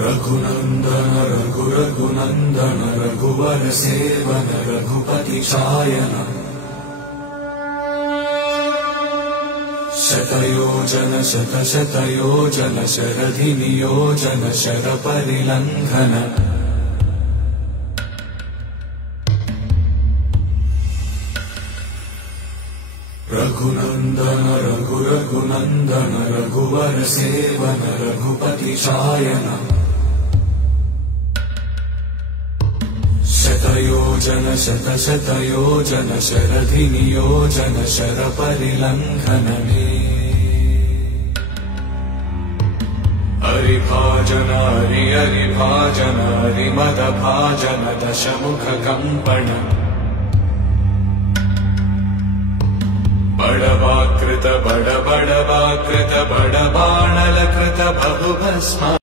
रघुनंदन रघुरघुनंदन रघुवर सेवन रघुपति चायन शतयोजन शतशतयोजन शरधि नियोजन शर परिलंघन रघुनंदन रघुरघुनंदन रघुवर सेवन रघुपति चायन शतयोजन शतशतयोजन शरधि नियोजन शर परिलंघनने हरिभाजन हरिभाजन हरिमदभाजन दशमुख कंपन बड़वाकृत बड़वाकृत बड़बाणलकृत बहुभस्म